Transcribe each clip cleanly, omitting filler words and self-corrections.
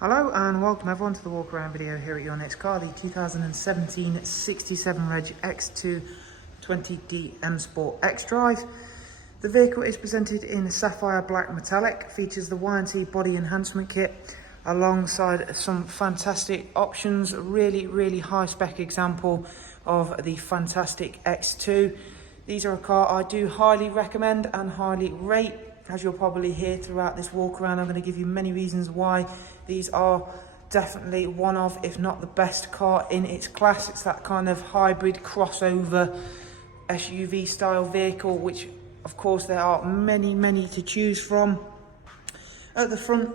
Hello and welcome everyone to the walk around video here at your next car, the 2017 67 Reg X2 20D M Sport XDRIVE. The vehicle is presented in sapphire black metallic, features the Y&T body enhancement kit alongside some fantastic options, really high spec example of the fantastic X2. These are a car I do highly recommend and highly rate. As you'll probably hear throughout this walk around, I'm going to give you many reasons why these are definitely one of, if not the best car in its class. It's that kind of hybrid crossover SUV style vehicle, which of course there are many to choose from. At the front,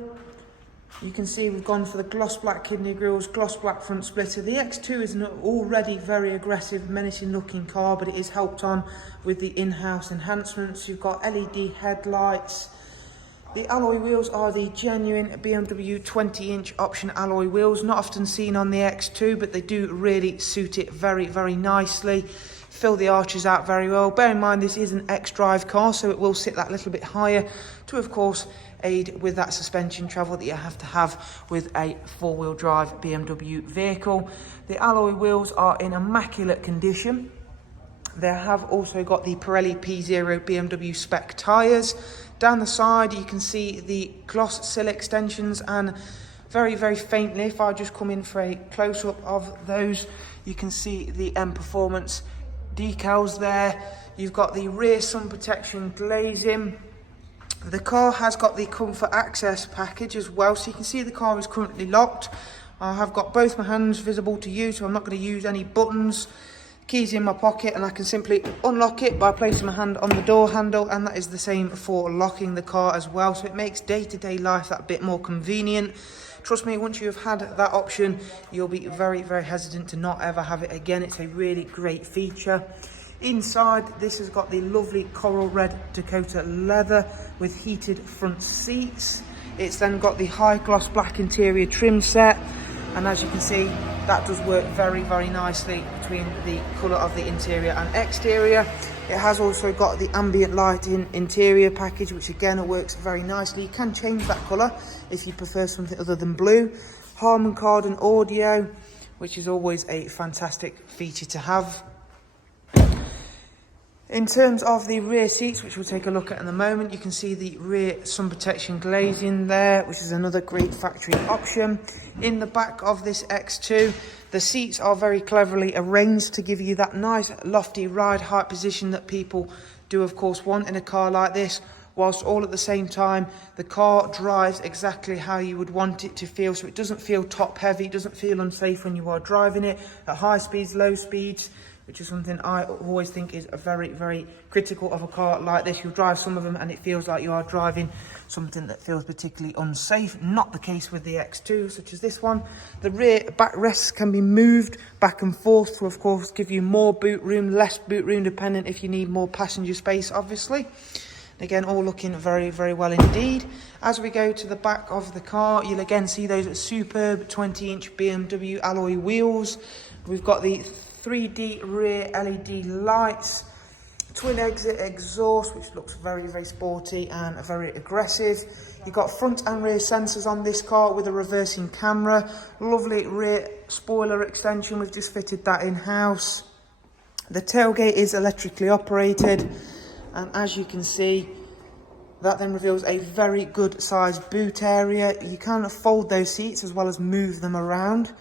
you can see we've gone for the gloss black kidney grills, gloss black front splitter. The X2 is an already very aggressive, menacing looking car, but it is helped on with the in-house enhancements. You've got LED headlights. The alloy wheels are the genuine BMW 20-inch option alloy wheels, not often seen on the X2, but they do really suit it very nicely. Fill the arches out very well. Bear in mind this is an XDRIVE car, so it will sit that little bit higher to, of course, aid with that suspension travel that you have to have with a four-wheel drive BMW vehicle. The alloy wheels are in immaculate condition. They have also got the Pirelli P0 BMW Spec tyres. Down the side you can see the gloss sill extensions, and very faintly, if I just come in for a close-up of those, you can see the M Performance decals there. You've got the rear sun protection glazing. The car has got the comfort access package as well, so you can see the car is currently locked. I have got both my hands visible to you, so I'm not going to use any buttons. Keys in my pocket, and I can simply unlock it by placing my hand on the door handle, and that is the same for locking the car as well, so it makes day-to-day life that bit more convenient. Trust me, once you've had that option, you'll be very hesitant to not ever have it again. It's a really great feature. Inside, this has got the lovely coral red Dakota leather with heated front seats. It's then got the high gloss black interior trim set, and as you can see, that does work very nicely between the colour of the interior and exterior. It has also got the ambient lighting interior package, which again works very nicely. You can change that colour if you prefer something other than blue. Harman Kardon audio, which is always a fantastic feature to have. In terms of the rear seats, which we'll take a look at in a moment, you can see the rear sun protection glazing there, which is another great factory option. In the back of this X2, the seats are very cleverly arranged to give you that nice lofty ride height position that people do of course want in a car like this, whilst all at the same time the car drives exactly how you would want it to feel, so it doesn't feel top heavy, it doesn't feel unsafe when you are driving it at high speeds, low speeds, which is something I always think is very critical of a car like this. You'll drive some of them and it feels like you are driving something that feels particularly unsafe. Not the case with the X2, such as this one. The rear backrests can be moved back and forth to, of course, give you more boot room, less boot room, depending if you need more passenger space, obviously. Again, all looking very well indeed. As we go to the back of the car, you'll again see those superb 20-inch BMW alloy wheels. We've got the 3D rear LED lights, twin exit exhaust, which looks very sporty and very aggressive. You've got front and rear sensors on this car with a reversing camera. Lovely rear spoiler extension, we've just fitted that in-house. The tailgate is electrically operated, and as you can see, that then reveals a very good sized boot area. You can fold those seats as well as move them around.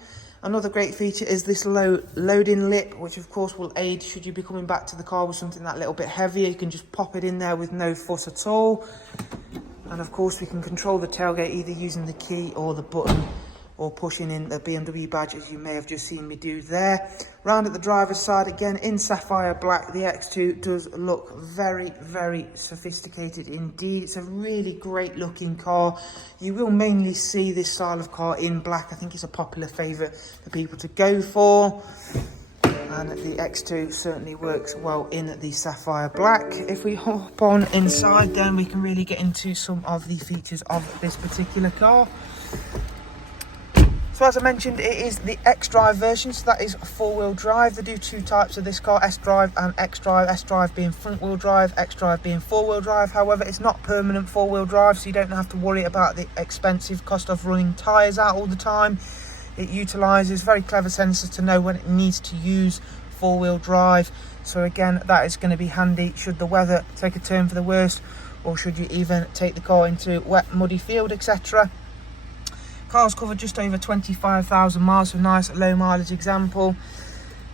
Another great feature is this low loading lip, which of course will aid should you be coming back to the car with something that little bit heavier. You can just pop it in there with no fuss at all. And of course we can control the tailgate either using the key or the button, or pushing in the BMW badge, as you may have just seen me do there. Round at the driver's side, again in sapphire black, the X2 does look very sophisticated indeed. It's a really great looking car. You will mainly see this style of car in black. I think it's a popular favourite for people to go for. And the X2 certainly works well in the sapphire black. If we hop on inside, then we can really get into some of the features of this particular car. So as I mentioned, it is the XDRIVE version, so that is four-wheel drive. They do two types of this car, SDRIVE and XDRIVE. SDRIVE being front-wheel drive, XDRIVE being four-wheel drive. However, it's not permanent four-wheel drive, so you don't have to worry about the expensive cost of running tyres out all the time. It utilises very clever sensors to know when it needs to use four-wheel drive. So again, that is going to be handy should the weather take a turn for the worst, or should you even take the car into wet, muddy field, etc. Car's covered just over 25,000 miles, so nice low mileage example.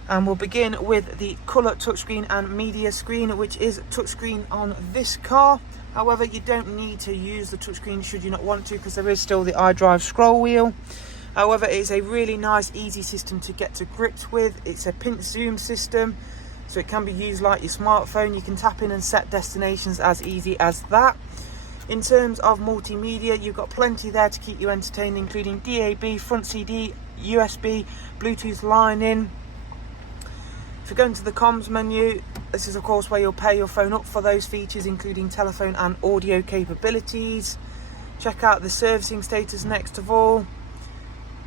And we'll begin with the colour touchscreen and media screen, which is touchscreen on this car. However, you don't need to use the touchscreen should you not want to, because there is still the iDrive scroll wheel. However, it is a really nice, easy system to get to grips with. It's a pinch zoom system, so it can be used like your smartphone. You can tap in and set destinations as easy as that. In terms of multimedia, you've got plenty there to keep you entertained, including DAB, front CD, USB, Bluetooth line in. If you go into the comms menu, this is of course where you'll pair your phone up for those features, including telephone and audio capabilities. Check out the servicing status next of all.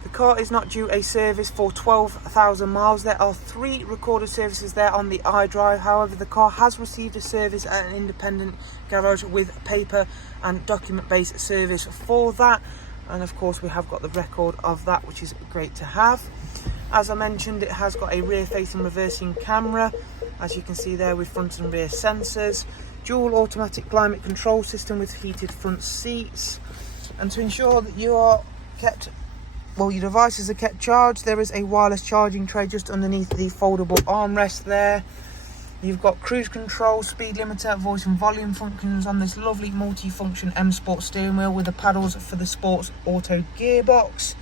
The car is not due a service for 12,000 miles. There are 3 recorded services there on the iDrive. However, the car has received a service at an independent garage with paper and document-based service for that. And of course, we have got the record of that, which is great to have. As I mentioned, it has got a rear-facing reversing camera, as you can see there, with front and rear sensors. Dual automatic climate control system with heated front seats. And to ensure that your devices are kept charged, there is a wireless charging tray just underneath the foldable armrest there. You've got cruise control, speed limiter, voice and volume functions on this lovely multi-function M Sport steering wheel with the paddles for the Sports Auto gearbox.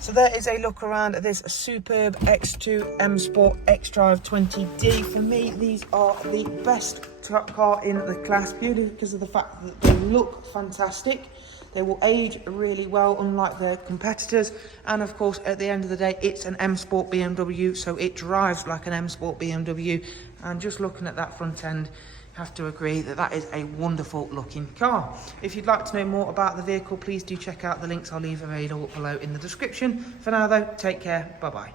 So there is a look around at this superb X2 M Sport XDRIVE 20D. For me, these are the best car in the class, purely because of the fact that they look fantastic. They will age really well, unlike their competitors. And of course, at the end of the day, it's an M Sport BMW, so it drives like an M Sport BMW. And just looking at that front end, you have to agree that that is a wonderful looking car. If you'd like to know more about the vehicle, please do check out the links I'll leave available below in the description. For now though, take care, bye bye.